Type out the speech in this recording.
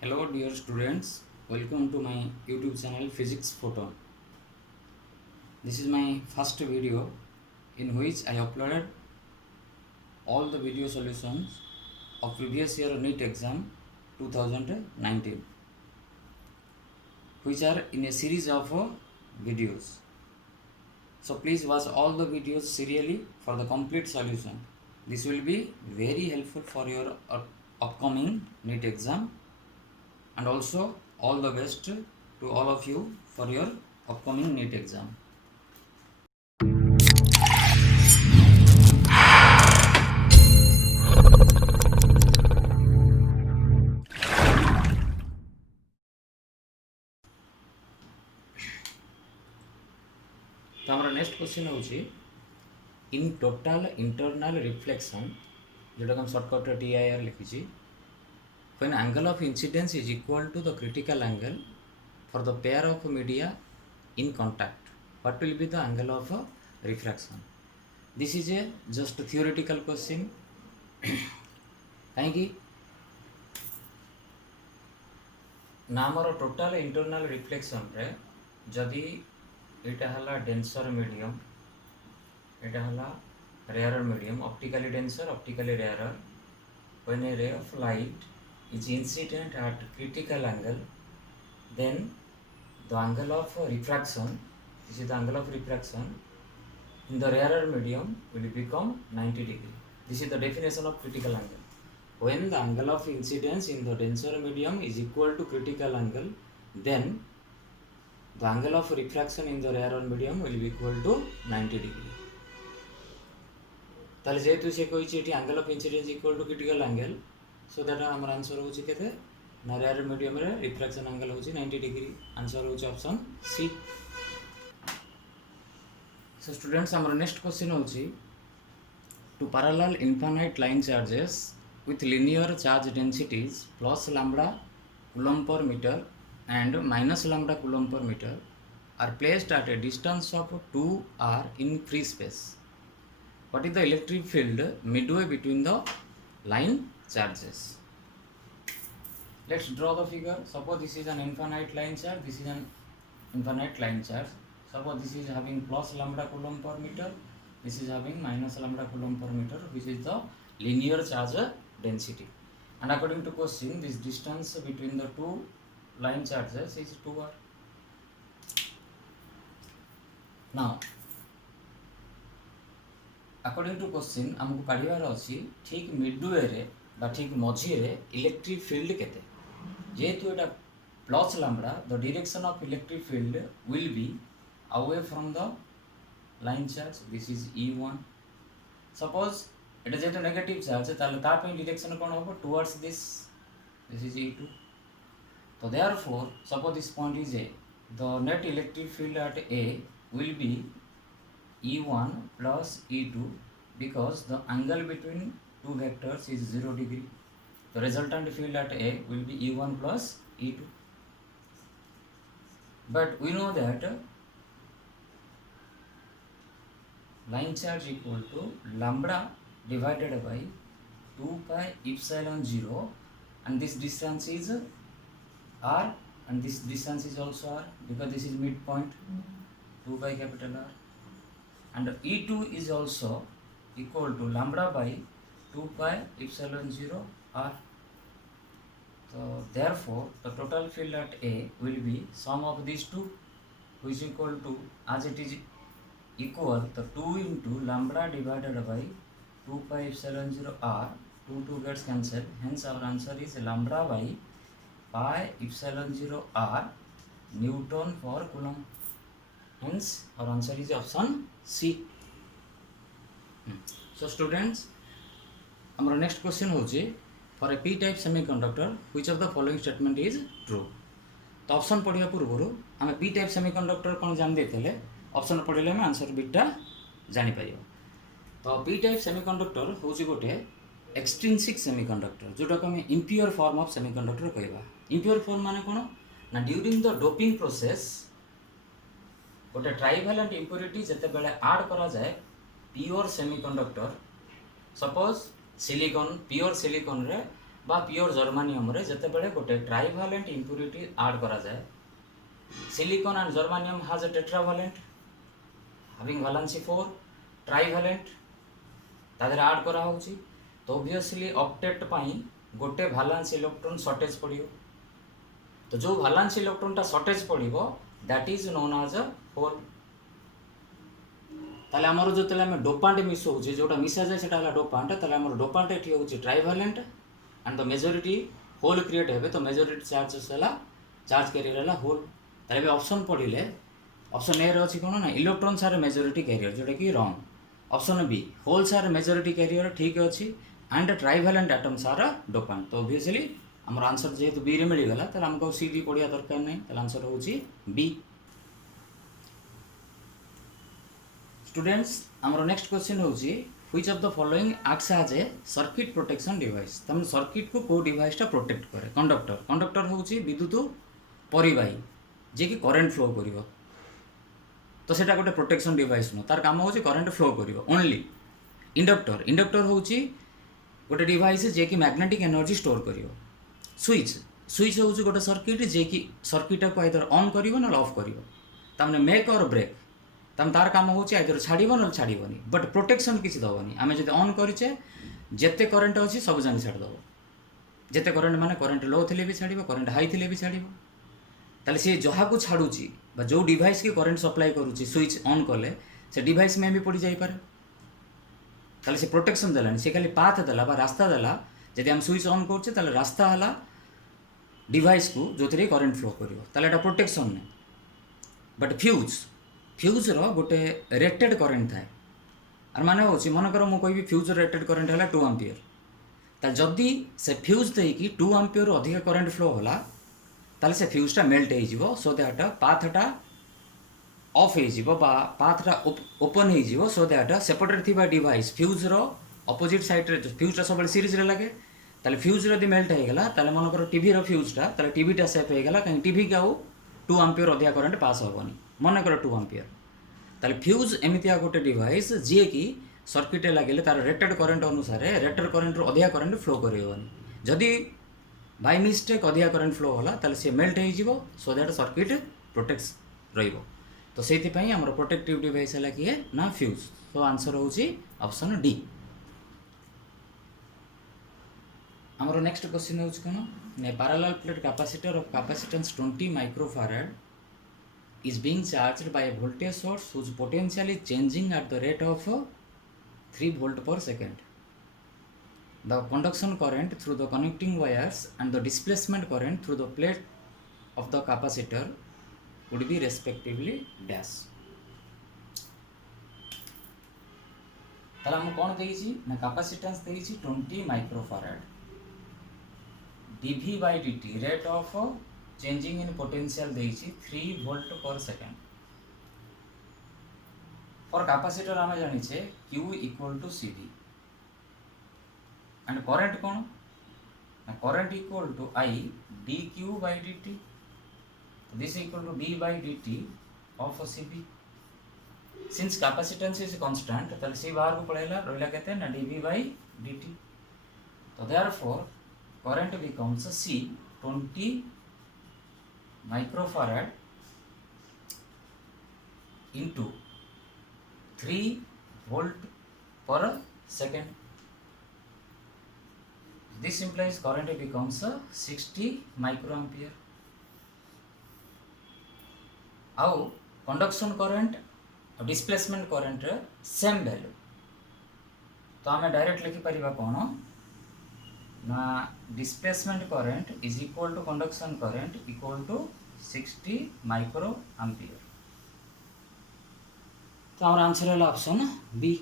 Hello dear students, welcome to my YouTube channel Physics Photon. This is my first video in which I uploaded all the video solutions of previous year NEET exam 2019, which are in a series of videos. So please watch all the videos serially for the complete solution. This will be very helpful for your upcoming NEET exam, and also all the best to all of you for your upcoming NEET exam. तो हमारा next question होची in total internal reflection जोटा हम shortcut TIR लिखी when angle of incidence is equal to the critical angle for the pair of media in contact, what will be the angle of refraction? This is a just theoretical question. कहीं नामर total internal reflection रे जदि एटा हला denser medium एटा हला rarer medium optically denser optically rarer when a ray of light is incident at critical angle, then the angle of refraction, this is the angle of refraction in the rarer medium will become 90 degree. This is the definition of critical angle. When the angle of incidence in the denser medium is equal to critical angle, then the angle of refraction in the rarer medium will be equal to 90 degree. ताले जेतु से कोई चीटी angle of incidence equal to critical angle, so that हमारा answer होची केते ना rarer medium रे refraction angle होची 90 degree. आंसर होची option C. So students, our next question होची to parallel infinite line charges with linear charge densities plus lambda coulomb per meter and minus lambda coulomb per meter are placed at a distance of 2r in free space. What is the electric field midway between the line charges? Let's draw the figure. Suppose this is an infinite line charge, this is an infinite line charge. Suppose this is having plus lambda coulomb per meter, this is having minus lambda coulomb per meter, which is the linear charge density. And according to question, this distance between the two line charges is 2r. Now, according to question, हमको काढ़िबार अछि ठीक Midway रे बा ठीक मझी रे electric field केते. जेहेतु एटा plus lambda, the direction of electric field will be away from the line charge. This is E1. Suppose it is a negative charge, ताले ता पे direction कौन होगा towards this. This is E2. So therefore, suppose this point is A, the net electric field at A will be E1 plus E2 because the angle between two vectors is 0 degree. The resultant field at A will be E1 plus E2. But we know that line charge equal to lambda divided by 2 pi epsilon 0, and this distance is r, and this distance is also r because this is midpoint, 2 pi capital R, and E2 is also equal to lambda by 2 pi epsilon 0 r. So therefore the total field at A will be sum of these two, which is equal to, as it is equal the 2 into lambda divided by 2 pi epsilon 0 r, 2 gets cancelled, hence our answer is lambda by pi epsilon 0 r Newton for coulomb. Hence our answer is option C. So students, our next question होची for a p type semiconductor which of the following statement is true. तो option पढ़िया पूर्व आम p type semiconductor कौन जान देते option पढ़ले आम आंसर बिटा जानी पारियो. तो p type semiconductor होची गोटे एक्सट्रिंसिक सेमीकंडक्टर जोटा को हम इम्प्योर फॉर्म ऑफ सेमीकंडक्टर कहबा. इम्प्योर फॉर्म माने कोन ना ड्यूरिंग द डोपिंग प्रोसेस गोटे ट्राइवैलेंट इम्प्योरिटी जते बेले ऐड करा जाए pure semiconductor, suppose silicon, pure silicon रे बा प्योर जर्मानियम रे जते बेले गोटे ट्राइवैलेंट इंप्यूरिटी ऐड करा जाए silicon and germanium has a tetravalent having valency 4 trivalent तादर ऐड करा होची तो ऑब्वियसली ऑक्टेट पाई गोटे वैलेंस इलेक्ट्रॉन शॉर्टेज पड़ियो तो जो वैलेंस इलेक्ट्रॉनटा शॉर्टेज पड़िबो that is known as a hole ताले हमर जो तले हम डोपांट मिस होची जोटा मिसा जाय सेटा हला डोपांट ताले हमर डोपांट एठी होची trivalent and the majority hole create हेबे तो मेजॉरिटी चार्जेस हला चार्ज कैरियर हला होल ताले बे ऑप्शन पढिले ऑप्शन ए रे अछि कोन ना इलेक्ट्रॉन्स आर मेजॉरिटी कैरियर जोटा कि wrong option B holes are majority carrier ठीक अछि and trivalent atoms are dopant तो ऑब्वियसली हमर आंसर जेहेतु बी रे मिली गला ताले हमको सी डी पढिया दरकार नै ताले आंसर होची बी स्टूडेंट्स हमर नेक्स्ट क्वेश्चन होची which of the following acts as a circuit protection device तम सर्किट को को डिवाइस टा प्रोटेक्ट करे कंडक्टर कंडक्टर होची विद्युत परिवाही जे कि करंट फ्लो करिवो तो सेटा गोटे प्रोटेक्शन डिवाइस नो तार काम होची करंट फ्लो करिवो ओनली इंडक्टर इंडक्टर होची गोटे डिवाइस जे कि मैग्नेटिक एनर्जी स्टोर करिवो स्विच स्विच होची गोटे सर्किट जे कि सर्किट को आइदर ऑन करिवो न ऑफ करिवो तामने मेक और ब्रेक तम तार काम होची आइदर छाड़िबो न छाड़िबोनी बट प्रोटेक्शन किछि दबोनी आमे जदि ऑन करिचे जेते करंट अछि सब जानि छाड़ दबो जेते करंट माने करंट लो थिले भी छाड़िबो करंट हाई थिले भी छाड़िबो ताले से जहा को छाड़ुची बा जो डिवाइस के करंट सप्लाई करूची स्विच ऑन कले से डिवाइस में भी पड़ी जाई पारे ताले से प्रोटेक्शन देलानी से खाली पाथ देला बा रास्ता देला जदि हम स्विच ऑन करछे ताले रास्ता हला डिवाइस को जोतरे करंट फ्लो करिवो ताले एटा प्रोटेक्शन ने बट फ्यूज रो गोटे रेटेड करंट थाए आर माने होची मन करो मु कहबी फ्यूज रेटेड करंट हला 2 एम्पियर ता जदी से फ्यूज देई कि 2 एम्पियर अधिक करंट फ्लो होला ताले से फ्यूजटा मेल्ट हो जिवो सो दैट पाथटा ऑफ हो जिवो बा पाथटा ओपन हो जिवो सो दैट सेपरेट थिबा डिवाइस फ्यूज रो ऑपोजिट साइड रे फ्यूजटा सब सीरीज रे लागे ताले फ्यूज रे मेल्ट हो गला ताले मन करो टीवी रो फ्यूजटा ताले टीवीटा सेफ हो गला कहीं टीवी का 2 एम्पियर अधिक करंट पास होबनी मन करो 2 एम्पियर ताले फ्यूज एमितिया गोटे डिवाइस जे कि सर्किट लागले तार रेटेड करंट अनुसार रेटेड करंट रो अधिक करंट फ्लो करिवनी जदी बाय मिस्टेक अधिक करंट फ्लो होला ताले से मेल्ट हो जिवो सो दैट सर्किट प्रोटेक्ट्स रहिबो तो सेति पई हमर प्रोटेक्टिव डिवाइस हला कि ना फ्यूज तो आंसर होची ऑप्शन डी हमर नेक्स्ट क्वेश्चन होची कोन ने parallel plate capacitor of capacitance 20 microfarad is being charged by a voltage source whose potential is changing at the rate of 3 volt per second. The conduction current through the connecting wires and the displacement current through the plate of the capacitor would be respectively dash. ताला हम कौन देइछि ना capacitance देइछि 20 microfarad dv by dt rate of changing in potential देइछि 3 volt per second. For capacitor आमे जानि छे q equal to cv and current कोन ना current equal to I dq by dt this equal to d by dt of cv. Since capacitance is constant तो c बाहर को पड़ेला रहला केते ना dv by dt तो therefore current becomes c 20 microfarad into 3 volt per second. This implies current becomes 60 microampere. Now conduction current और displacement current same value तो हमें डायरेक्ट लिखि परिबा कोन ना displacement current is equal to conduction current equal to 60 microampere तो our answer है option B.